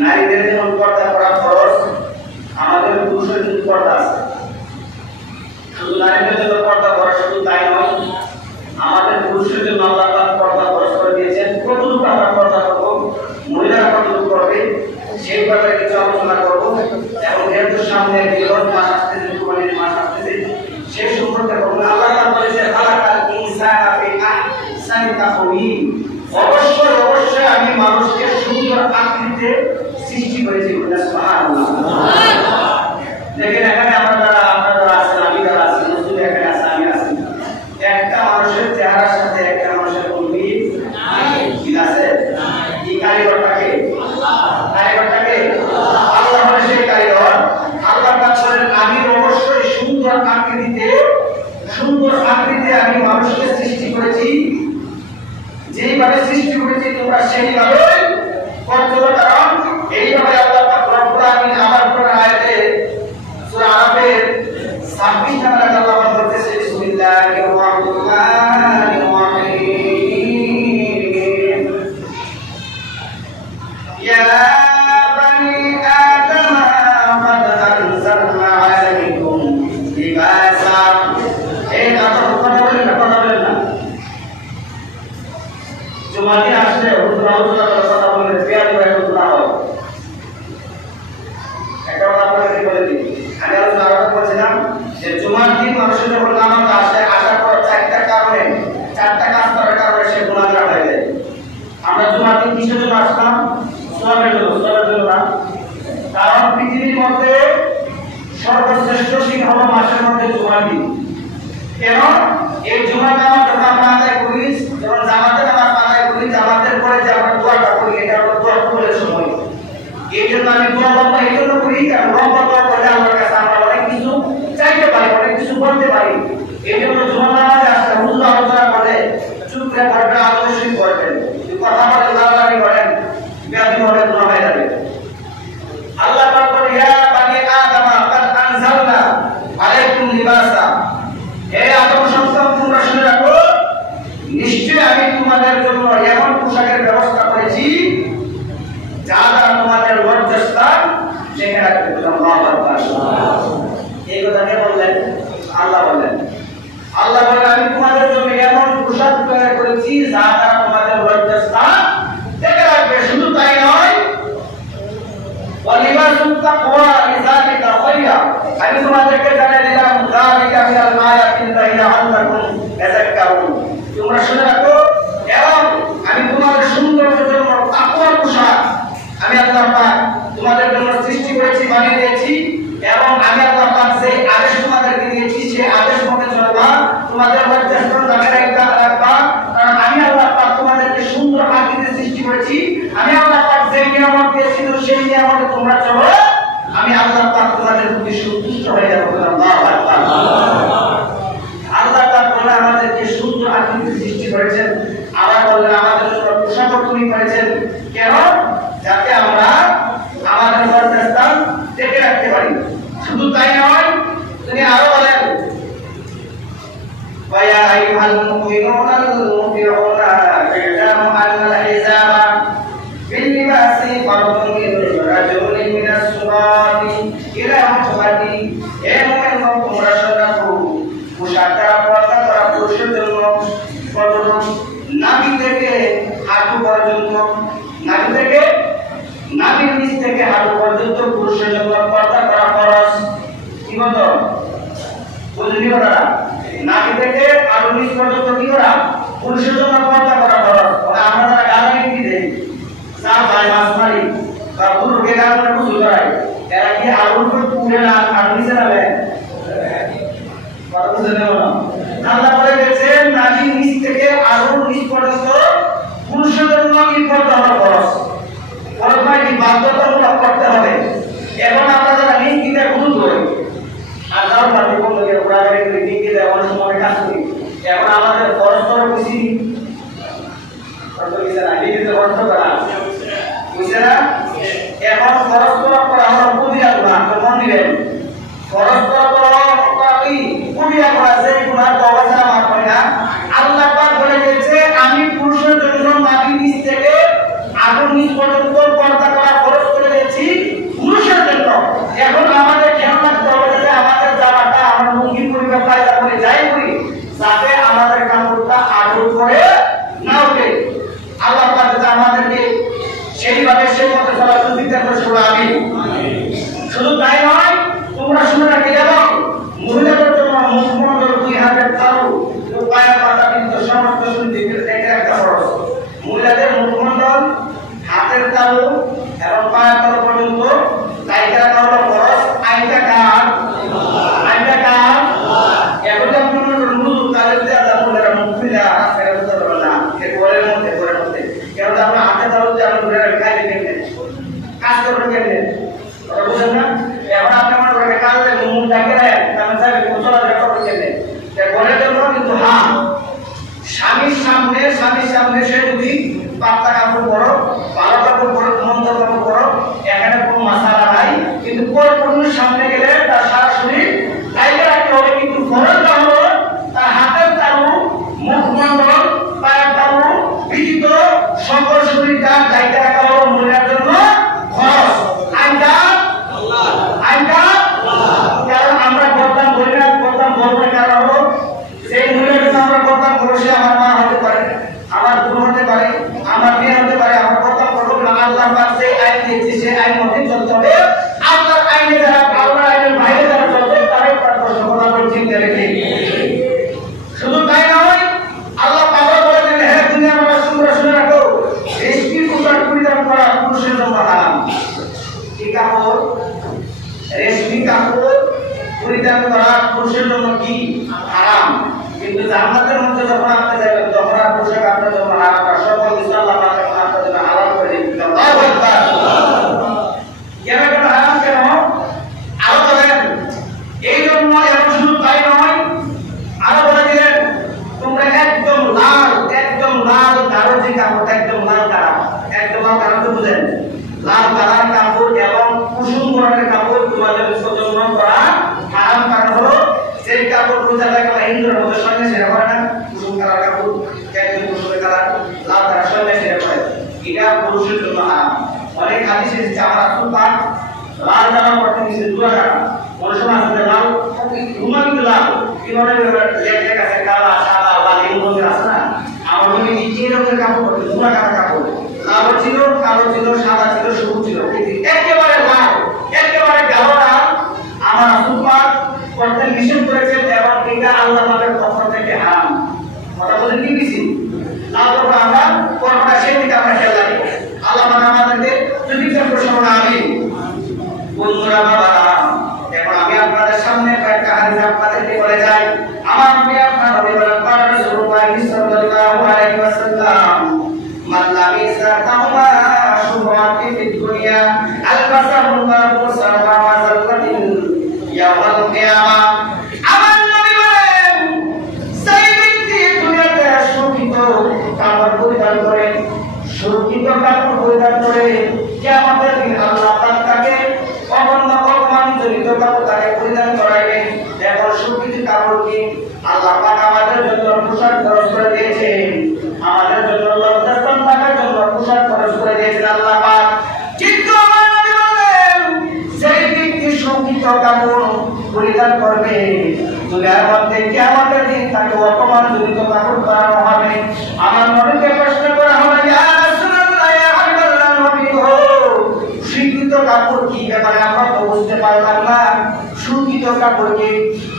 নারীদের যেমন পর্দা করা ফরজ, আমাদের পুরুষের কিন্তু পর্দা আছে। শুধু নারীদের জন্য পর্দা করা শুধু তাই নয়, আমাদের পুরুষের জন্য আল্লাহ পাক পর্দা ফরজ করে দিয়েছেন। কতটুকু আমরা পর্দা করব, মহিলারা কতটুকু করবে, সেই ব্যাপারে কিছু আলোচনা করব। এবং যেহেতু সামনে বিরোধ মাস আসতেছে, কুরবানির মাস আসতেছে, সেই সম্পর্কে আল্লাহ পাক বলেছেন খালাকাল ইনসানা ফি আহসানি তাকওয়িম, অবশ্যই অবশ্যই আমি মানুষকে সুন্দর আকৃতিতে সৃষ্টি করেছি। সুবহানাল্লাহ। দেখেন এখানে আপনারা আছেন, আমি যারা আছি, নতুন এখানে আছে, আমি আছি, একটা মানুষের চেহারার সাথে একটা মানুষের কোন মিল আছে? এই কারিগরটাকে আল্লাহ বলে সেই কারিগর। আল্লাহ পাক বলেন আমি অবশ্যই সুন্দর আকৃতিতে আমি মানুষকে সৃষ্টি করেছি। যেইভাবে সৃষ্টি করেছি তোমরা সেইভাবে করতে হবে, কারণ এইভাবে আল্লাহ পাক রব্বুল আলামিন আমার কোরআন আয়াতে সূরা আরাফের 26 নম্বর আয়াতে আল্লাহ পাক বলতেছে বিসমিল্লাহির রহমানির রহিম, ইয়া বানি আদম قد أنزلنا عليكم لباسا। এই কথা বলেন না জুমাতে আসলে হুজুর আলোচনা করার কথা বলে পেয়ার করে হুজুর হয় একটা কথা আপনাকে বলে দিই। আমি আলোচনা করছিলাম যে জুমার দিন মানুষের যখন নামাজ আসে, আসার পর চারটা কাজ করার কারণে সে গুনাহগার হয়ে যায়। আমরা জুমার দিন কিসের জন্য আসলাম? সওয়াবের জন্য না। কারণ পৃথিবীর মধ্যে সর্বশ্রেষ্ঠ দিন হলো মাসের মধ্যে জুমার দিন। কেন? এই জুমার নামাজ যখন আমরা আদায় করি, যখন জামাতের নামাজ আদায় করি, জামাতের পরে যে আমরা দোয়াটা করি, এটা হলো দোয়া কবুলের সময়। এই জন্য আমি দোয়া বলবো এই জন্য করি, কারণ রমজান পরে আল্লাহর কাছে আমরা অনেক কিছু চাইতে পারি, অনেক কিছু বলতে পারি। এই জন্য জুমার নামাজে আসলে হুজুর আলোচনা করে চুপ করে পড়বেন, আলোচনা করবেন, কথা বলে লাগালাগি করেন, ব্যাধি হবে, গুনাহ হয়ে যাবে। আল্লাহ পাক বলে ইয়া বানি আদম قد أنزلنا عليكم لباسا, হে আদম সন্তান তোমরা শুনে রাখো, নিশ্চয়ই আমি তোমাদের জন্য এমন পোশাকের ব্যবস্থা করেছি যা দ্বারা তোমাদের লজ্জাস্থান ঢেকে রাখবে। আল্লাহু আকবার। এই কথা কে বললেন? আল্লাহ বললেন। আল্লাহ বলেন আমি তোমাদের জন্য এমন পোশাক তৈরি করেছি যা দ্বারা তোমাদের লজ্জাস্থান ঢেকে রাখবে। শুধু তাই নয়, ওয়ালিবাসুত তাকওয়া লিযালিকা খায়রা, আমি তোমাদেরকে জানিয়ে দিলাম যালিকা মিনাল আয়াতিল্লাহি লাআল্লাকুম তাযাক্কারুন। তোমরা শুনে রাখো, এবং আমি তোমাদের সৌন্দর্যের জন্য তাকওয়ার পোশাক আমি আল্লাহ পাক তোমাদের জন্য সৃষ্টি করেছি, বানিয়ে দিয়েছি। এবং আমি আল্লাহ পাক যে আদেশ তোমাদেরকে দিয়েছি সেই আদেশ মতে চলবা, তোমাদের লজ্জাস্থান রাখবা, কারণ আমি আল্লাহ পাক তোমাদেরকে সুন্দর আকৃতিতে সৃষ্টি করেছি। আমি আল্লাহ পাক যে নিয়ামত দিয়েছি সেই নিয়ামতে তোমরা চলো, আমি আল্লাহ পাক তোমাদের প্রতি সন্তুষ্ট হয়ে যাব। আল্লাহু আকবার। আল্লাহ পাক বলে আমাদেরকে সুন্দর আকৃতিতে সৃষ্টি করেছেন, আবার বললেন আমাদের জন্য পোশাক তৈরি করেছেন। কেন? যাতে আমরা আমাদের লজ্জাস্থান ঢেকে রাখতে পারি। শুধু তাই নয়, তিনি আরো বলেন ওয়া আইয়ুহাল মুমিনুনা আল-মুতিউনা ই'লামু আন্নাল হিজাবা বিল লিবাসি ফারদুন মিন রাজুলিন মিনাস সুরাতি ইলা মুতফাতি। হে মুমিন, তোমরা শুনে রাখো, পোশাক দ্বারা পর্দা করা পুরুষের জন্য ফরজ, নাভি থেকে হাঁটু পর্যন্ত, নাভির নিচ থেকে হাঁটু পর্যন্ত পুরুষের জন্য পর্দা করা ফরজ। কি বলতো? বুঝলি ওরা? নাভি থেকে হাঁটু নিচ পর্যন্ত কি করা? পুরুষের জন্য পর্দা করা ফরজ। আমরা যারা গালাগালি কি দেই, সার ভাই মাছ মারি বা পুরুষকে গাল করে বুঝু করাই, এরা কি হাঁটুর উপর পুড়ে না হাঁটু নিচে নামে? কথা বুঝে নেব না। আল্লাহ বলে গেছেন নাভির নিচ থেকে হাঁটুর নিচ পর্যন্ত পুরুষের জন্য কি পর্দা করা ফরজ। ফরজটি বাধ্যতামূলক করতে হবে। এখন আমরা যারা লিঙ্গিতে ভুল করি, আল্লাহর বাড়ি বলতে গিয়ে ঘোরাঘুরি করে লিঙ্গিতে অনেক সময় কাজ করি। এখন আমাদের ফরজ করা বেশি, লিঙ্গিতে ফরজ করা বুঝছে না? এখন ফরজ করা হলো কবিরা গুনাহ। মন দিবেন, ফরজ করা কি কবিরা গুনাহ, যে গুনাহ তওবা ছাড়া মাফ হয় না। আল্লাহ পাক বলে গেছে আমি পুরুষের জন্য নাভি নিচ থেকে হাঁটুর নিচ পর্যন্ত পর্দা করা ফরজ করে আমাদের কাপড়টা আদর করে না ওঠে। আল্লাহ পাক যাতে আমাদেরকে সেইভাবে সেই মতো চলার তৌফিক দান করে, সবাই আমিন। শুধু তাই নয়, তোমরা শুনে রাখে যাও, মহিলাদের জন্য মুখমণ্ডল 2 হাতের তালু ও পায়ের পাতা কিন্তু সমস্ত শুনতে এটা একটা খরচ। মহিলাদের মুখমণ্ডল, হাতের তালু এবং পায়ের তালু পর্যন্ত লাইটা হলো খরচ। আইটা কার? আইটা কার? এখন যখন নুরু তালের দেয়া যা বলে মুখ খুলে ফেরা দিতে পারবে না, এর পরের মধ্যে কেন আমরা হাতে তালু দিয়ে আমরা ঘুরে খাইলে কেমনে, কাজ করবে কেমনে, কথা বুঝেন না? এখন আপনি মনে করেন কাজে মুখ ডাকে রাখেন, তাহলে স্যার চলাফেরা করবে কেমনে? ঘরের জন্য কিন্তু হ্যাঁ, স্বামীর সামনে সে যদি পাতলা কাপড় পরো, ভালো কাপড় পরো, মন্দ কাপড় পরো, এখানে কোনো মাসালা নাই। কিন্তু পরপুরুষের সামনে গেলে তার সারা শরীর ঢাইকে রাখতে হবে। কিন্তু ফরজটা হলো তার হাতের তালু, মুখমণ্ডল, পায়ের তালু বিহিত সকল শরীরটা ঢাইকে রাখা হলো মহিলার জন্য ফরজ। আইনটা কারণ আমরা বদনাম করি না, বদনাম বলবো কারণ হলো সেই মহিলাকে আমরা বদনাম করবো, সে আমার মা হতে পারে, আমার বোন হতে পারে, আমার মেয়ে হতে পারে, আমার বদনাম করবো না। আল্লাহ পাক যে আইন দিয়েছে সেই আইন মতে চলতে হবে। আল্লাহর আইনে যারা, আল্লাহর আইনের বাইরে যারা চলবে তারাই প্রশ্ন করা ঠিক রেখে। শুধু তাই নয়, আল্লাহ পাক বলে দিলেন, হে দুনিয়ার মানুষ তোমরা শুনে রাখো, রেশমি পোশাক পরিধান করা পুরুষের জন্য হারাম। কি কাপড়? রেশমি কাপড় পরিধান করা পুরুষের জন্য কি? হারাম। কিন্তু জান্নাতের মধ্যে যখন আপনি যাবেন তখন আর পোশাক আপনার জন্য হারাম না, সকল কিছু আল্লাহ পাক আপনার জন্য হালাল করে দিবেন। আল্লাহু আকবার। কেন হারাম কেন? আরো বলেন, এই জন্য এবং শুধু তাই নয়, আরো বলে দিলেন তোমরা একদম লাল কালো যে কাপড়, একদম লাল কালার তো বুঝেন, লাল কালার কাপড় এবং কুসুম বর্ণের কাপড় তোমাদের সচেতন করা হারাম। কারণ হলো সেই কাপড় বোঝা লাগে হিন্দুর মধ্যে সন্ন্যাসীরা করে না, কুসুম কালার কাপড়, একদম কুসুমের কালার, লাল কালার সন্ন্যাসীরা করে, এটা পুরুষের জন্য হারাম। অনেক হাদিসে এসেছে আমার রাসূল পাক লাল জামা পরতে নিষেধ, দুয়া কাটা মনে সময় আসলে লাল রুমা কিন্তু লাল কিভাবে লেখা আছে কালা সাদা লাল এরকম আছে না, আমার মনে এই রকমের কাপড় পরতে, দুয়া কাটা কাপড়, লাল ছিল, কালো ছিল, সাদা ছিল, সবুজ ছিল, কিন্তু একেবারে লাল, একেবারে কালো লাল আমার রাসূল পাক পরতে নিষেধ করেছেন এবং এটা আল্লাহ পাকের পক্ষ থেকে হারাম। কথা বলেন কি কিছু লাল কাপড় আমরা পরটা সেদিকে আমরা খেয়াল রাখবো। আল্লাহ পাক আমাদেরকে যদি প্রশ্ন আমি বন্ধুরা বাবারা, এখন আমি আপনাদের সামনে কয়েকটা হাদিস আপনাদেরকে বলে যাই। আমার নবী আপনার নবী বলেন, রাসূলুল্লাহ সাল্লাল্লাহু আলাইহি ওয়াসাল্লাম মান লাবিসা তাওবা শুবহাতি ফিদ দুনিয়া আলবাসাহুল্লাহু সাররা ওয়া যাল্লাতিন ইয়াওমাল কিয়ামা। আমার নবী বলেন, সেই ব্যক্তি দুনিয়াতে শোভিত কাপড় পরিধান করে, শোভিত কাপড় পরিধান করে, কিয়ামতের দিন আল্লাহ পাক তাকে অপমানজনিত কাপড় তাকে পরিধান করাইবেন। এখন শোভিত কাপড় কি? আল্লাহ পাক আমাদের জন্য পোশাক খরচ করে দিয়েছেন, আমাদের জন্য লজ্জাস্থান থাকার জন্য পোশাক খরচ করে দিয়েছেন আল্লাহ পাক। কিন্তু আমার নবী বলেন, সেই ব্যক্তি শোভিত কাপড় পরিধান করবে, দুনিয়ার মধ্যে কিয়ামতের দিন তাকে অপমানজনিত কাপড় পরানো হবে। আমার নবীকে প্রশ্ন করা হবে, ইয়া রাসূলুল্লাহ, ইয়া হাবিবাল্লাহ, নবী গো, শোভিত কাপড় কি ব্যাপারে আমরা তো বুঝতে পারলাম না, শোভিত কাপড় কি?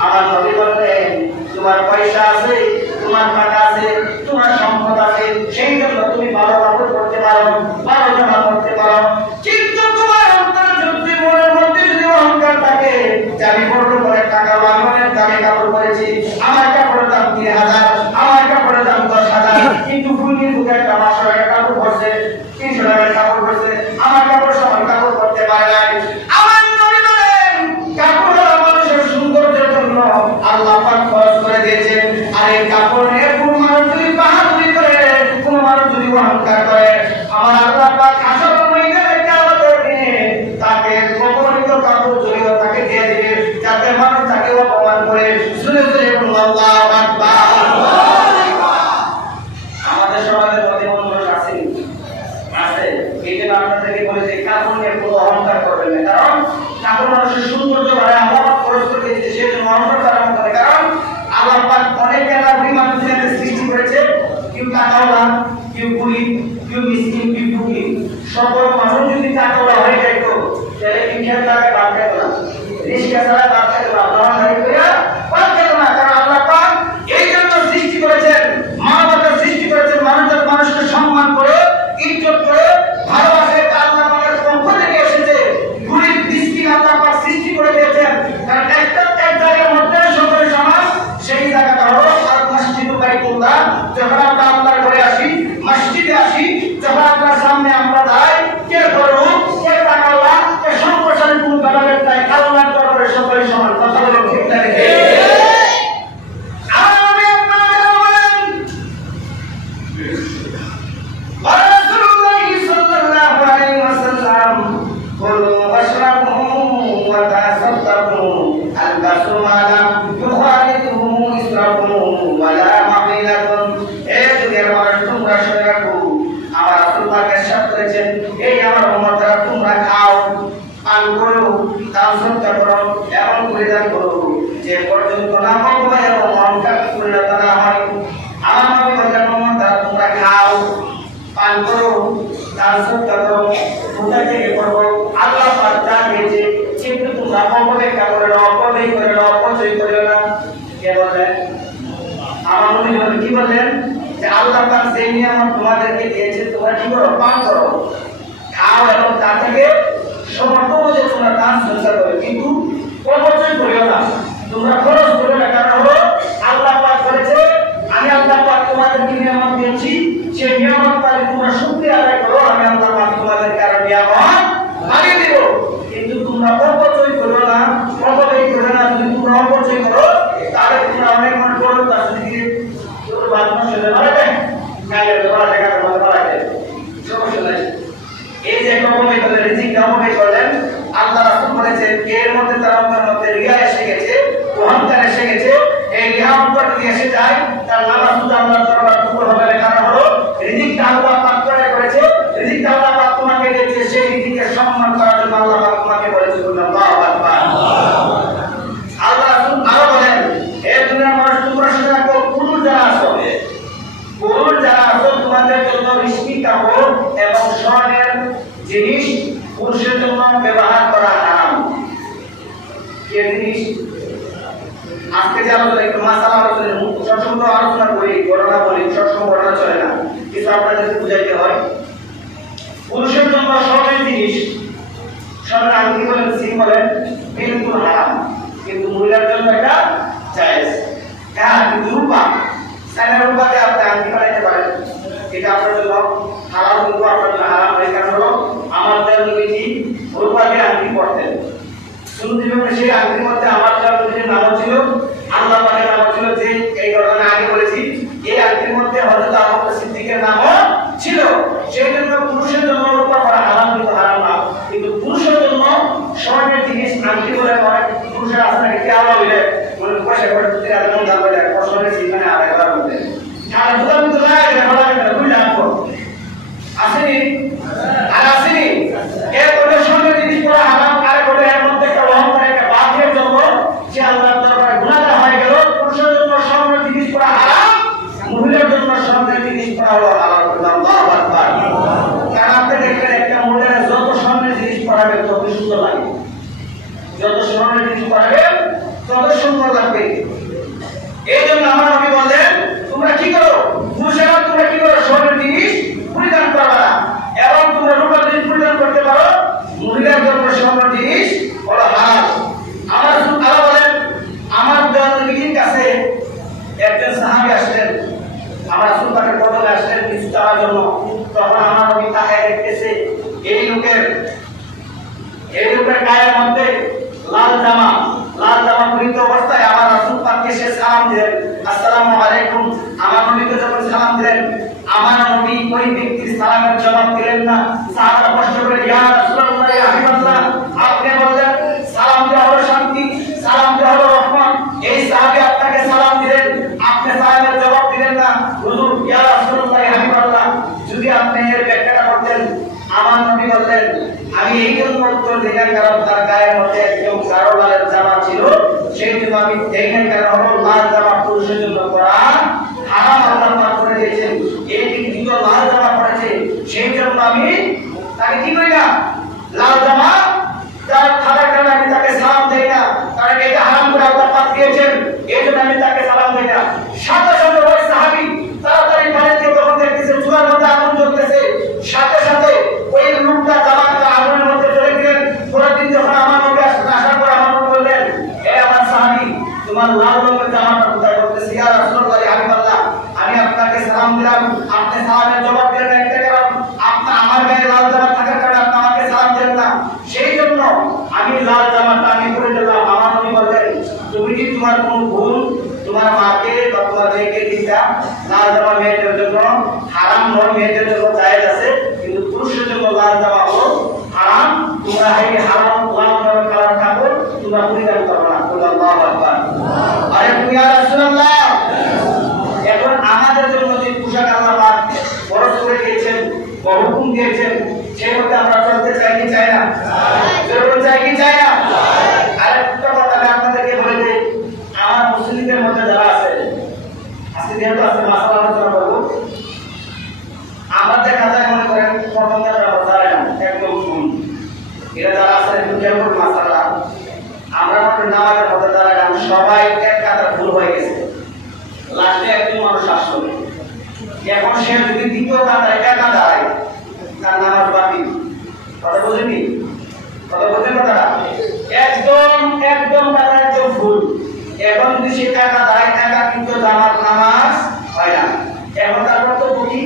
আমার নবী বললেন, তোমার পয়সা আছে, তোমার টাকা আছে, তোমার সম্পদ আছে, সেই জন্য তুমি ভালো কাপড় পরতে পারো, ভালো জামা পরতে পারো। কিন্তু তোমার অন্তরে যদি মনের মধ্যে যদি অহংকার থাকে যে আমি বড় করে টাকা বাঙানের দামে কাপড় পরেছি, আমার কাপড়ের দাম 3000, আমার কাপড়ের দাম 10,000, কিন্তু ফুলকির বুকে একটা 500 টাকা কাপড় পরছে, 300 টাকার কাপড় পরছে, আমার কাপড় সমান কাপড় পরতে পারে না। আমার নবী বলেন, কাপড় মানুষের সৌন্দর্যের জন্য, কেউ টাকাওয়ালা, কেউ গরিব, কেউ মিসকিন, কেউ ফকির, সকল মানুষ যদি টাকাওয়ালা হয়ে যেত তাহলে ভিক্ষার টাকায় বাদ খেত না, রিস্কা ছাড়া বাদ খেত না, দাঁড়াদাঁড়ি করে বাদ খেত না। কারণ আল্লাহ পাক এই জন্য সৃষ্টি করেছেন, মানবতার সৃষ্টি করেছেন, মানুষের মানুষকে সম্মান করে, ইজ্জত করে, ভালোবাসে। আল্লাহ পাকের পক্ষ থেকে এসেছে, গরিব মিসকিন আল্লাহ পাক সৃষ্টি করে দিয়েছেন। কারণ একটা এক জায়গার মধ্যে সকলে সমান, সেই জায়গাটা হলো আর মসজিদুল বাইতুল্লাহ। যখন আমরা আল্লাহর ঘরে আসি, মসজিদে আসি, যখন আপনার সামনে আমরা যাই, কে বড়, কে টাকাওয়ালা, কে সম্প্রসারী কোন ব্যাপারে তাই আল্লাহর দরবারে সকলে সমান। কথা বলে ঠিক না? যে পর্যন্ত না হবে এবং মনটা পরিণত না হয়, আমার নবী বলেন তোমরা খাও, পান করো, দান সদকা করো, কোথা থেকে করবো আল্লাহ পাক জানিয়েছে, কিন্তু তোমরা অপব্যাখ্যা করে না, অপব্যয় করে না, অপচয় করে না। কে বলেন? আমার নবী কি বলেন? যে আল্লাহ পাক যে নিয়ামত তোমাদেরকে দিয়েছে তোমরা কি করো? পান করো, খাও এবং তা থেকে সমর্থ যে তোমরা দান সদকা করো, কিন্তু অপচয় করিও না, তোমরা খরচ করো না। কারণ হলো আল্লাহ পাক বলেছে আমি আল্লাহ পাক তোমাদেরকে নিয়ামত দিয়েছি, সেই নিয়ামত পালে তোমরা শুকরিয়া আদায় করো, আমি আল্লাহ পাক তোমাদের কারণ নিয়ামত বাড়িয়ে দেব। কিন্তু তোমরা অপচয় করো না, অপব্যয় করো না। যদি তোমরা অপচয় করো তাহলে তোমরা অনেক মনে করো তার দিকে তোর বাদ নষ্ট হয়ে যাবে, গায়ে তোমার টাকা তোমার বাড়াতে সমস্যা নাই। এই যে অপব্যয় করলেন, রিজিক অপব্যয় করলেন, আল্লাহ রাসূল বলেছেন এর মধ্যে তার অন্তরের মধ্যে রিয়া এসে গেছে, অহংকার এসে গেছে। এই রিয়া অহংকার যদি এসে যায় তার নামাজ শুধু আল্লাহর দরবার কবুল হবে না। কারণ হলো রিজিকটা আল্লাহ পাক তৈরি করেছে, রিজিকটা আল্লাহ পাক তোমাকে দিয়েছে, সেই রিজিকের সম্মান করার জন্য আল্লাহ পাক তোমাকে বলেছে আল্লাহু আকবার। আল্লাহ রাসূল আরো বলেন হে দুনিয়ার মানুষ তোমরা শুনে রাখো, পুরুষ যারা আছো, পুরুষ যারা আছো তোমাদের জন্য রিজকি কাপড় এবং স্বর্ণের জিনিস পুরুষের জন্য ব্যবহার করা হারাম। কি জিনিস? আজকে যে আলোচনা একটু মাসালা আলোচনা, সবসময় আলোচনা করি, ঘটনা বলি, সবসময় ঘটনা চলে না, কিছু আপনাদেরকে বুঝাইতে হয়। পুরুষের জন্য স্বর্ণের জিনিস, স্বর্ণের আংটি বলেন, সিং বলেন, বিলকুল হারাম, কিন্তু মহিলার জন্য এটা জায়েজ। হ্যাঁ, কিন্তু রূপা, সাইনার রূপাতে আপনি আংটি বানাইতে পারেন, এটা আপনার জন্য হারাম, কিন্তু আপনার জন্য হারাম। এই কারণ হলো আমার দেওয়া নবীজি রূপা দিয়ে আংটি পড়তেন, সেই আংটির মধ্যে আমার নবীজির নাম ছিল, আল্লাহ পাকের নাম ছিল, যে এই ঘটনা আগে বলেছি, এই আংটির মধ্যে হযরত আবু বকর সিদ্দিকের নামও ছিল। সেই জন্য পুরুষের জন্য রূপা করা হারাম, কিন্তু হারাম না। কিন্তু পুরুষের জন্য স্বর্ণের জিনিস আংটি বলে অনেক পুরুষের আছে নাকি কেওয়া হইলে মানে পয়সা করে দিতে এমন দাম বলে স্বর্ণের জিনিস মানে আড়াইবার মধ্যে আর দুটো তো না, এটা বলা যায় না, বুঝলে আপনি আসেনি আর আসেনি। এর পরে স্বর্ণের জিনিস পড়া হারাম, আর বলে এর মধ্যে একটা অহংকার, একটা বাঘের জন্য যে আল্লাহর দরবারে গুনাহগার হয়ে গেল। পুরুষের জন্য স্বর্ণের জিনিস পড়া হারাম, মহিলার জন্য স্বর্ণের জিনিস পড়া হলো হালাল। আল্লাহু আকবার। কারণ আপনি দেখবেন একটা মহিলা যত স্বর্ণের জিনিস পরাবে তত সুন্দর লাগে, যত স্বর্ণের জিনিস পরাবে তত সুন্দর লাগবে। এই জন্য আমার নবী বললেন তোমরা কি করো, পুরুষেরা তোমরা কি করো, স্বর্ণের জিনিস পরিধান করবা না, এবং তোমরা রূপার জিনিস পরিধান করতে পারো, মহিলার জন্য স্বর্ণের জিনিস হলো হারাম। আমার রাসূল আল্লাহ বলেন আমার নবীর কাছে একজন সাহাবী আসলেন, আমার রাসূল তাকে বলতে আসলেন কিছু চাওয়ার জন্য। তখন আমার নবী তাকে দেখতেছে এই লোকের গায়ের মধ্যে লাল জামা পরিহিত অবস্থায়। আমার রাসূল পাককে সে সালাম দিলেন, আসসালামু আলাইকুম। আমার নবীকে যখন সালাম দিলেন, আমার নবী ওই ব্যক্তির সালামের জবাব দিলেন না। সাহাবারা প্রশ্ন করে ইয়া রাসূলুল্লাহ, ইয়া হাবিবাল্লাহ, আপনি বললেন সালাম দেওয়া হলো শান্তি, সালাম দেওয়া হলো রহমত, এই সাহাবী আপনাকে সালাম দিলেন, আপনি সালামের জবাব দিলেন না। হুজুর ইয়া রাসূলুল্লাহ, ইয়া হাবিবাল্লাহ, যদি আপনি এর ব্যাখ্যাটা করতেন। আমার নবী বললেন আমি এই জন্য উত্তর দিলাম কারণ তার গায়ের মধ্যে একদম গাঢ় লাল জামা ছিল, সেই জন্য আমি দেখেন কারণ হলো লাল জামা পুরুষের জন্য পরা হারাম, আল্লাহ পাক করে দিয়েছেন। দিলাম, আপনি সালামের জবাব দিলেন একটা কারণ আপনি আমার গায়ে লাল জামা থাকার কারণে আপনি আমাকে সালাম দিলেন না, সেই জন্য আমি লাল জামাটা আমি করে দিলাম। আমার নবী বলেন তুমি কি তোমার কোন ভুল তোমার মাকে বা তোমার মেয়েকে দিতা, লাল জামা মেয়েদের জন্য হারাম নয়, মেয়েদের জন্য জায়েজ আছে, কিন্তু পুরুষের জন্য লাল জামা হলো হারাম। তোমরা এই হারাম লাল জামার কালার কাপড় তোমরা পরিধান করো না। আল্লাহু আকবার। আরে তুমি ইয়া রাসূলুল্লাহ, এখন আমাদের জন্য যে পোশাক আল্লাহ পাক ফরজ করে দিয়েছেন বা হুকুম দিয়েছেন সেভাবে আমরা চলতে চাই কি চাই না? চলতে চাই কি চাই না? আরেকটা কথা আমি আপনাদেরকে বলে দিই, আমার মুসলিমদের মধ্যে যারা আছে, আজকে যেহেতু আছে মাসালা আলোচনা করবো, আমরা দেখা যায় মনে করেন প্রথম দাঁড়ায় না একদম এরা যারা আছে একটু কেমন মাসালা, আমরা মনে নামাজের মধ্যে দাঁড়ায় না, সবাই এক কাতার ভুল হয়ে গেছে, লাস্টে একজন মানুষ আসলো, এখন সে যদি দ্বিতীয় কাতারে একা দাঁড়ায় তার নামাজ বাতিল। কথা বুঝেনি? কথা বুঝেন কথাটা? একদম একদম তারা একদম ভুল। এখন যদি সে একা দাঁড়ায় একা কিন্তু জামাত নামাজ হয় না। এখন তার কর্তব্য কি?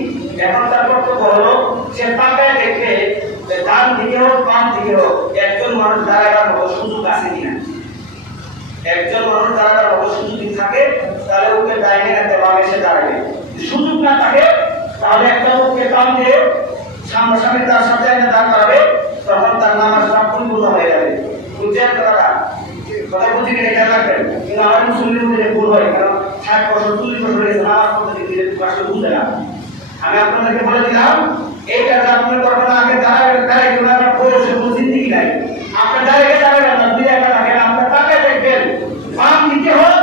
এখন তার কর্তব্য হলো সে পাকায় দেখে ডান দিকে হোক বাম দিকে হোক একজন মানুষ দাঁড়াবার মতো সুযোগ আছে কিনা। একজন মানুষ দাঁড়াবার মতো সুযোগ থাকে তাহলে ওকে ডাইনে একটা বামে এসে দাঁড়াবে, সুযোগ না থাকে তাহলে একটা লোককে কাম দিয়ে সামনাসামনি তার সাথে এনে দাঁড় করাবে, তখন তার নামাজটা পরিপূর্ণ হয়ে যাবে। বুঝছেন কথাটা? কথা বুঝি কিনা খেয়াল রাখবেন। কিন্তু আমার মুসলিমের মধ্যে ভুল হয়, কারণ 60 বছর 40 বছর হয়েছে নামাজ পড়তে গিয়ে আসলে বুঝে না। আমি আপনাদেরকে বলে দিলাম এই কাজটা আপনি করবেন না, আগে দাঁড়াই আপনার বয়সে কোনো জিন্দিগি নাই, আপনি দাঁড়িয়ে দাঁড়াবেন না, দুই একা থাকেন, আপনার তাকে দেখবেন বাম দিকে হোক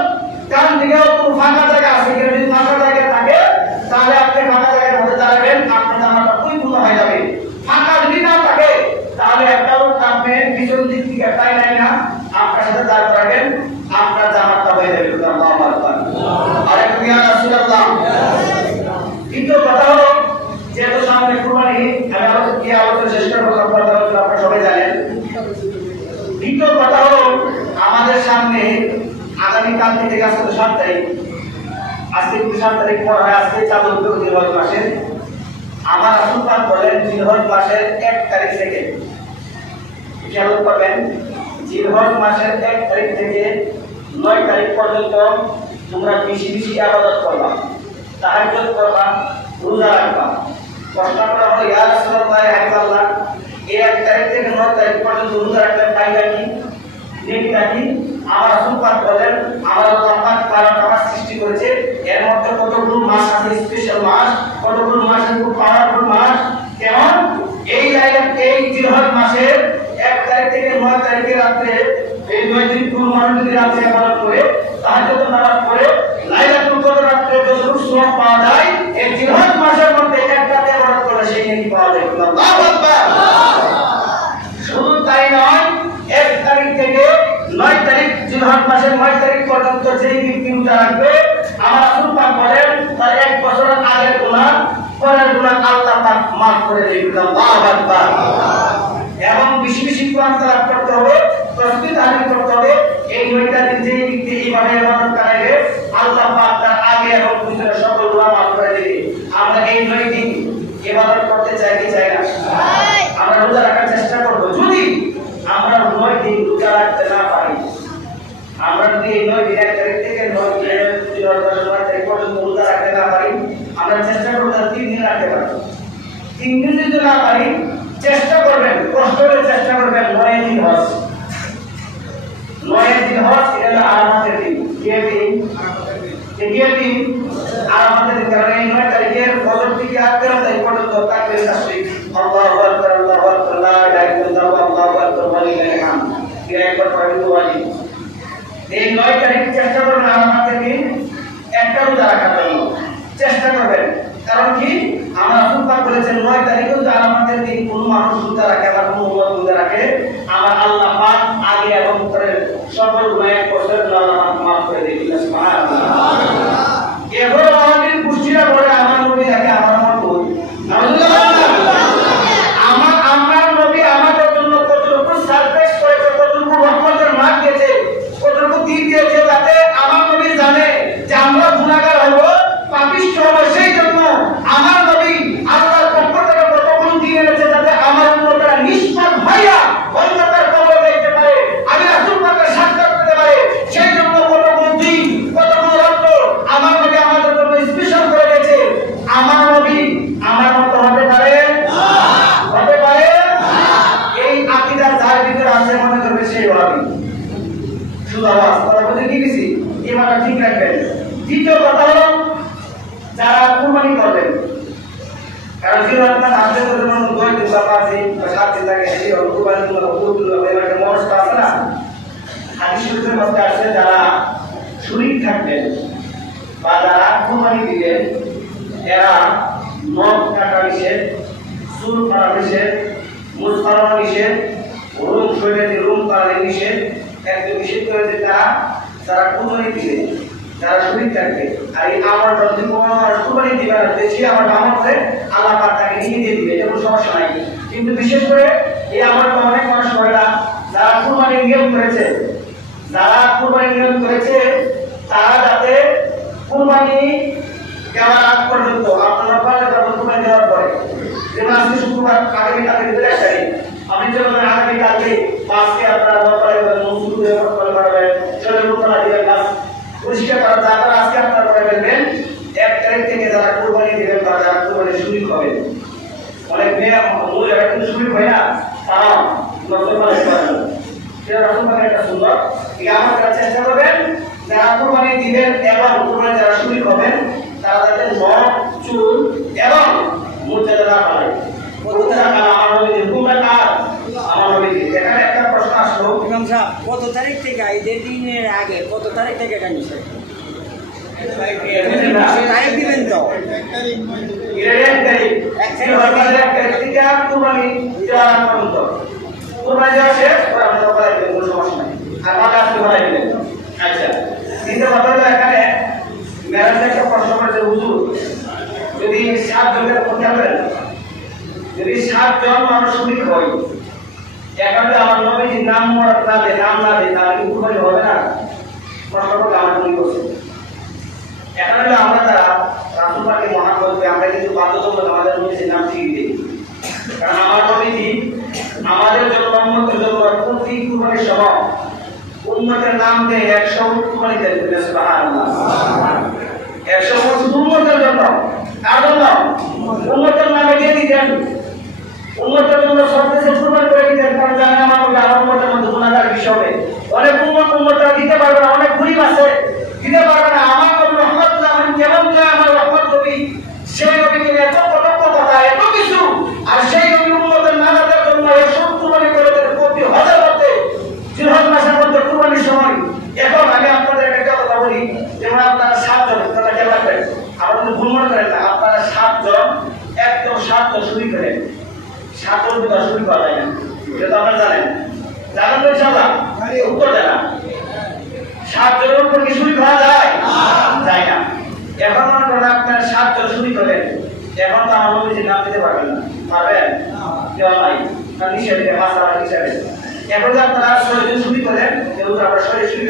ডান দিকে হোক কোনো ফাঁকা জায়গা আছে কিনা, যদি ফাঁকা জায়গা থাকে তাহলে আপনি ফাঁকা জায়গার মধ্যে দাঁড়াবেন, আপনার জামাটা পরিপূর্ণ হয়ে যাবে। ফাঁকা যদি না থাকে তাহলে একটা লোক আপনি পিছন দিক থেকে তাই নাই না আপনার সাথে দাঁড় করাবেন, আপনার জামাটা হয়ে যাবে। আল্লাহু আকবার। আরে ইয়া রাসূলুল্লাহ, দ্বিতীয় কথা হলো যেহেতু সামনে কুরবানি, আমি আলোচনা শেষ করবো, আপনারা সবাই জানেন। দ্বিতীয় কথা হলো আমাদের সামনে আগামীকাল থেকে আজকে 7 তারিখ, আজকে 7 তারিখ পর হয়, আজকে চালু হবে জিলহজ মাসের। আমার রাসূল পাক বলেন জিলহজ মাসের 1 তারিখ থেকে, খেয়াল করবেন, জিলহজ মাসের 1 তারিখ থেকে 9 তারিখ পর্যন্ত তোমরা বেশি বেশি ইবাদত করবা, তাহাজ্জুদ করবা, রোজা রাখবা। প্রশ্ন করা হলো ইয়া রাসূলুল্লাহ হাবিবাল্লাহ, এই 1 তারিখ থেকে 9 তারিখ পর্যন্ত রোজা রাখলে ফায়দা কি, নেকিটা কি? আমার রাসূল পাক বলেন আমার আল্লাহ পাক 12টা মাস সৃষ্টি করেছে, এর মধ্যে কতগুলো মাস আছে স্পেশাল মাস, কতগুলো মাস আছে খুব পাওয়ারফুল মাস। কেমন? এই জিলহজ মাসের 1 তারিখ থেকে 9 তারিখের রাতে, এই 2 দিন পুরো মানুষ যদি রাতে ইবাদত করে, তাহাজ্জুদ নামাজ পড়ে, লাইলাতুল কদর রাতে যতটুকু সওয়াব পাওয়া যায়, এই জিলহজ মাসের মধ্যে এক রাতে ইবাদত করলে সেই নেকি পাওয়া যায়। আল্লাহু আকবার। শুধু তাই নয়, 1 তারিখ থেকে 9 তারিখ জিলহজ মাসের 9 তারিখ পর্যন্ত যেই ব্যক্তি রোজা রাখবে, আমার রাসূল পাক বলেন তার 1 বছরের আগের গুনাহ পরের গুনাহ আল্লাহ পাক মাফ করে দেবেন। আল্লাহু আকবার। এবং বেশি বেশি কোরআন তেলাওয়াত করতে হবে, তাসবিহ তাহলিল করতে হবে। এই 9টা দিন যেই ব্যক্তি এইভাবে ইবাদত করে আল্লাহ পাক তার আগে এবং পিছনে সকল গুনাহ মাফ করে দেবে। আমরা এই 9 দিন ইবাদত করতে চাই কি চাই না? আমরা রোজা রাখার চেষ্টা করব। যদি আমরা 9 দিন রোজা রাখতে না পারি, আমরা যদি এই 9 দিন 1 তারিখ থেকে 9 তারিখ পর্যন্ত রোজা রাখতে না পারি, আমরা চেষ্টা করব 3 দিন রাখতে পারবো। 3 দিন যদি না পারি, চেষ্টা করবেন, কষ্ট করে চেষ্টা করবেন 9 দিন হজ। 9 দিন হজ এটা আরাফাতের দিন। কি দিন? আরাফাতের দিন। কারণ এই 9 তারিখের ফজর থেকে 11 তারিখ পর্যন্ত তাকবীর তাসবিহ, আল্লাহু আকবার, আল্লাহু আকবার, লা ইলাহা ইল্লাল্লাহ, আল্লাহু আকবার, ওয়া লিল্লাহিল হামদ, একবার পড়তে ওয়াজিব। এই 9 তারিখ চেষ্টা করবেন আরাফাতের দিন একটা রোজা রাখার জন্য চেষ্টা করবেন। কারণ কি? আমরা রাসূল পাক বলেছেন 9 তারিখেও যদি আরাফাতের দিন কোনো মানুষ রোজা রাখে বা কোনো উম্মত রোজা রাখে, আমার আল্লাহ পাক আগে এবং পরে সকল গুনাহ বছর আল্লাহ পাক মাফ করে দেবেন। সুবহানাল্লাহ। এবার আমাদের পুষ্টিরা বলে আমার নবী রাখে আমার মত আমার নবী আমাদের জন্য কতটুকু সারপ্রাইজ করেছে, কতটুকু রহমতের মাঠ দিয়েছে, কতটুকু তীর দিয়েছে, যাতে আমার নবী জানে যে আমরা গুনাহগার হব, পাপিষ্ঠ হব। সেই জন্য যারা কুরবানি করবেন, কারণ জিরো আপনার হাতে ধরে মন দই দিবা পাঁচি বা সাত দিন লাগে এই কুরবানি গুলো কুরবানি এবার একটা মনস্তা আছে না, হাদিস শরীফের মধ্যে আছে যারা শরীক থাকবেন বা যারা কুরবানি দিবেন এরা নখ কাটা নিষেধ, চুল কাটা নিষেধ, মুখ ফালানো নিষেধ, রুম শরীরে রুম কাটা নিষেধ, একদম নিষেধ করে যে যারা কুরবানি দিবে যারা শরীর থাকবে। আর এই আমার যদি কোনো কুরবানি দিবে না দেখি আমার আমলে আল্লাহ পাক তাকে নিয়ে দিয়ে দিবে, এটা কোনো সমস্যা নাই। কিন্তু বিশেষ করে এই আমারটা অনেক মানুষ করে না, যারা কুরবানি নিয়ম করেছে, যারা কুরবানি নিয়ম করেছে তারা যাতে কুরবানি দেওয়ার আগ পর্যন্ত আপনারা পারে কুরবানি দেওয়ার পরে, যেমন আজকে শুক্রবার আগামীকালকে ভিতরে এক তারিখ, আপনি যখন আগামীকালকে আজকে আপনারা পারে মসজিদ করে পারবেন, শরীর উপরা দিবেন না পরিষ্কার করা, তারপর আজকে আপনারা করে ফেলবেন 1 তারিখ থেকে যারা কুরবানি দিবেন বা যারা কুরবানি শুরু হবেন। অনেক মেয়ে মূল এটা কিন্তু শুরু হয় না, তারা নজর করে করেন, সেটা রকমভাবে একটা সুন্দর। ঠিক আমার কাছে চেষ্টা করবেন যারা কুরবানি দিবেন এবং কুরবানি যারা শুরু হবেন তারা যাতে নখ চুল এবং মুখ যাতে না পারে। এখানে একটা প্রশ্ন আসলো, ইমাম সাহেব কত তারিখ থেকে ঈদের দিনের আগে কত তারিখ থেকে এটা নিষেধ তারিখ দিবেন তো? 1 তারিখ থেকে কুরবানি দেওয়ার পর্যন্ত, কুরবানি দেওয়া শেষ পরে আমরা বলাই দেব, কোনো সমস্যা নাই। আর মাকে আসতে বলাই দিলেন। আচ্ছা, দ্বিতীয় কথা হলো এখানে মেরাজে একটা প্রশ্ন করেছে, হুজুর যদি 7 জনের কথা বলেন, যদি 7 জন মানুষ শরীক হয়, এখানে আমার নবীজির নাম মোবারক না দেয়, নাম না দেয়, তাহলে কি কুরবানি হবে না? প্রশ্নটা আমার মনে করছে। এখানে আমরা যারা রাসূল পাকের মহান বলতে আমরা কিন্তু বাধ্যতামূলক আমাদের নবীজির নাম ঠিক দিই, কারণ আমার নবীজি আমাদের জন্য উম্মতের জন্য প্রতি কুরবানির সময় উম্মতের নাম দিয়ে 100 কুরবানি দেন। সুবহানাল্লাহ, 100 শুধু উম্মতের জন্য, কার জন্য? উম্মতের নামে দিয়ে দিতেন, উম্মতের জন্য সবচেয়ে কুরবানি করে দিতেন। কারণ জানেন আমার উম্মতের মধ্যে গুনাহগার বিষয় হবে, অনেক উম্মতরা দিতে পারবে না, অনেক গরীব আছে দিতে পারবে না। আমার নবী রহমতুল্লাহ আলাইহি যেমন আমার রহমত নবী, সেই নবীকে এত কথা এত কিছু, আর সেই নবী উম্মতের নামাজের জন্য 100 কুরবানি করে দেন প্রতি হাজার মধ্যে জিলহজ মাসের মধ্যে কুরবানির সময়। এখন আমি আপনাদের একটা কথা বলি, যেমন আপনারা 7 জন কথা খেয়াল রাখবেন, আপনারা ভুল মনে করেন না, আপনারা 7 জন একদম 7 জন শুরু করেন, 7 জন তো শুরু করা যায় না, এটা তো আপনারা জানেন, জানেন তো ইনশাআল্লাহ? উত্তর দেন না, 7 জনের উপর কি শুরু করা যায়? যায় না। এখন মনে করেন আপনারা 7 জন শুরু করেন, এখন তো আমার নবীজির নাম দিতে পারবেন না, পারবেন? কেউ নাই, কারণ নিষেধে মাসালা হিসাবে। এখন যে আপনারা 6 জন শুরু করেন, যেহেতু আমরা 6 শুরু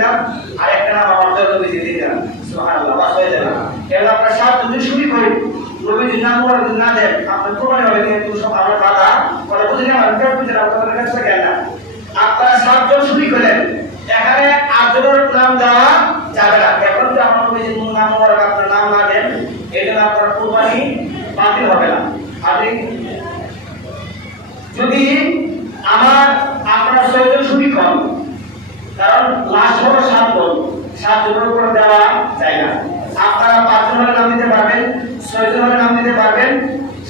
আর একটা নাম আমার নবীজি দিয়ে দেন, সুবহানাল্লাহ, বাস হয়ে যাবে। এখন আপনারা 7 জন শুরু করেন, নবীজির নাম না দেন, আপনার কুরবানি হবে কিন্তু সব আমার বাধা পরে বুঝে নেওয়া বুঝে না, আপনাদের কাছে জ্ঞান না। আপনারা 7 জন শুরু করেন, এখানে 8 জনের নাম দেওয়া যাবে না। এখন যদি আমার নবীজির নাম আপনার নাম না দেন, এই জন্য আপনার কুরবানি বাতিল হবে না। আপনি যদি আপনারা 6 জন শুরু করেন, কারণ লাস্ট হলো 7 জন, 7 জনের উপর দেওয়া যায় না। আপনারা 5 জনের নাম দিতে পারবেন, 6 জনের নাম দিতে পারবেন,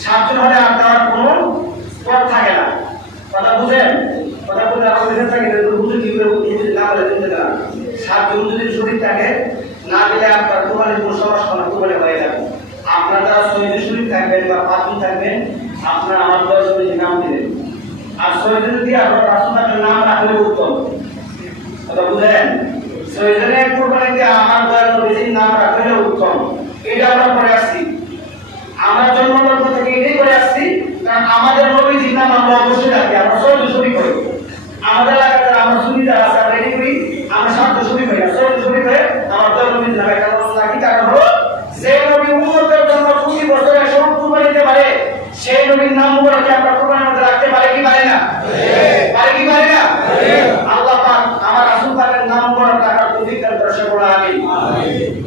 7 জন হলে আর দেওয়ার কোনো পথ থাকে না। কথা বুঝেন? কথা বলে আমাদের থাকে বুঝে কি করে না বলে দিতে না। 7 জন যদি শরীর থাকে না দিলে আপনার কুরবানির কোনো সমস্যা না, কুরবানি হয়ে যাবে। আপনারা 6 জন শরীর থাকবেন বা 5 জন থাকবেন, আপনারা আমার 10 জনের নাম দিবেন। আর 6 জন দিয়ে আপনার রাসূলের নাম রাখলে উত্তম। কথা বুঝেন? 6 জনের কুরবানিতে আমার 10 নবীর নাম রাখলে উত্তম। এটা আমরা পড়ে আসছি, আমরা জন্মলগ্ন থেকে এটাই করে আসছি, কারণ আমাদের নবীর নাম আমরা অবশ্যই রাখি, আমরা 6 জন শরীক করি। আমাদের এলাকাতে আমরা সুবিধা আছে, আমরা রেডি করি, আমরা 7 জন শরীক করি, 6 জন শরীক হয়ে আমার 10 নবীর নামে একটা রাখি। কারণ হলো যে নবী উম্মতের জন্য প্রতি বছর 100 কুরবানি দিতে পারে, সেই নবীর নাম মুবারক আমরা কুরবানির মধ্যে রাখতে পারে কি পারে না? পারে কি পারে না? আল্লাহ পাক আমার রাসূল পাকের নাম মুবারক রাখার তৌফিক দান করেন, সকলে আমিন।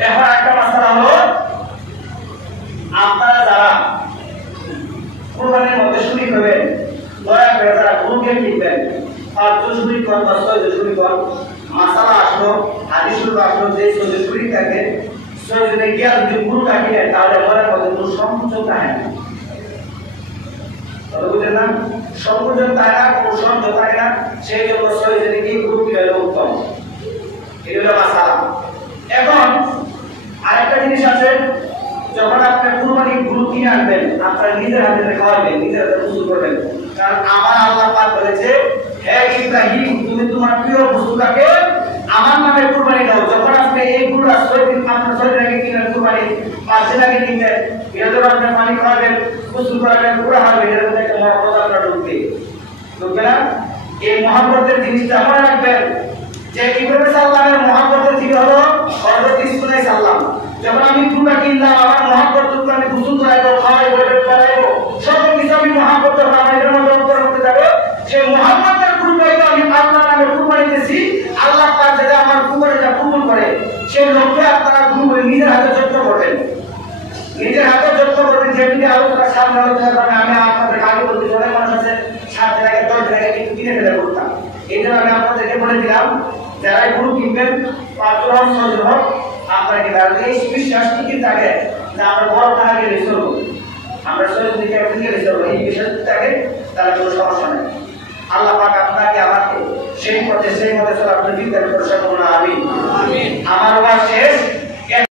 এখন একটা মাসআলা হলো, আপনারা যারা কুরবানির মধ্যে শরীক হবেন, দয়া করে যারা গ্রুপে কিনবেন, 5 জন শরীক করেন বা 6 জন শরীক করেন, মাসআলা আসলো, হাদিস শরীফ আসলো, যে 6 জন শরীক থাকে, যদি গিয়া যদি গুরু কাটিয়ে তাহলে মনের মধ্যে কোনো সংযোগ থাকে না। বুঝলেন না? সংযোগ থাকে না, কোনো সংযোগ থাকে না, সেই জন্য যদি কি গুরু কি হলো উত্তম। এই হলো মাসালা। এখন আরেকটা জিনিস আছে, যখন আপনি কুরবানি গরু কিনে আনবেন আপনার নিজের হাতে খাওয়াবেন, নিজের হাতে গোসল করবেন। কারণ আমার আল্লাহ পাক বলেছে, হে ইব্রাহিম তুমি তোমার প্রিয় বস্তুটাকে আমার নামে কুরবানি দাও। যখন আপনি এই গরুটা 6 দিন আপনার 6 দিন আগে কিনলেন কুরবানি, 5 দিন আগে কিনলেন, এর জন্য আপনি পানি খাওয়াবেন, গোসল করাবেন, পুরা হবে, এর মধ্যে একটা মহব্বত আপনার ঢুকবে না? এই মহব্বতের জিনিসটা মনে রাখবেন যে ইব্রাহিম সাল্লামের মহব্বতের জিনিস হলো হযরত ইসমাঈল সাল্লাম। যখন আমি গরুটা কিনলাম আমার মহব্বত তো আমি গোসল করাইবো, খাওয়াইবো, করাইবো, সব কিছু আমি মহব্বত করবো, আমার এর মধ্যে অন্তর করতে যাবে। সেই মহব্বতের গরুটাই তো আমি আপনার নামে কুরবানি দিয়েছি। আল্লাহ পাক যাতে আমার কুরবানিটা কবুল করে সেই লক্ষ্যে আপনারা গরু নিজের হাতে যত্ন করবেন, নিজের হাতে যত্ন করবেন। যেদিকে আলোচনা সামনে আলোচনা করবেন, আমি আপনাদের আগে বলতে অনেক মানুষ আছে 7 দিন আগে 10 দিন আগে কিন্তু কিনে ফেলে করতাম। এই জন্য আমি আপনাদেরকে বলে দিলাম যারা গরু কিনবেন 5 দিন 6 দিন হোক আপনারা কি এই বিশ্বাস কি থাকে যে আমরা বড় টাকা গেলে চলবো, আমরা 6 দিন থেকে গেলে চলবো, এই বিশ্বাস থাকে তাহলে কোনো সমস্যা নেই। আল্লাহ পাক আপনাকে আমাকে সেই পথে চলার জন্য বিদ্যা করে সকল আমিন। আমার ওয়াজ শেষ।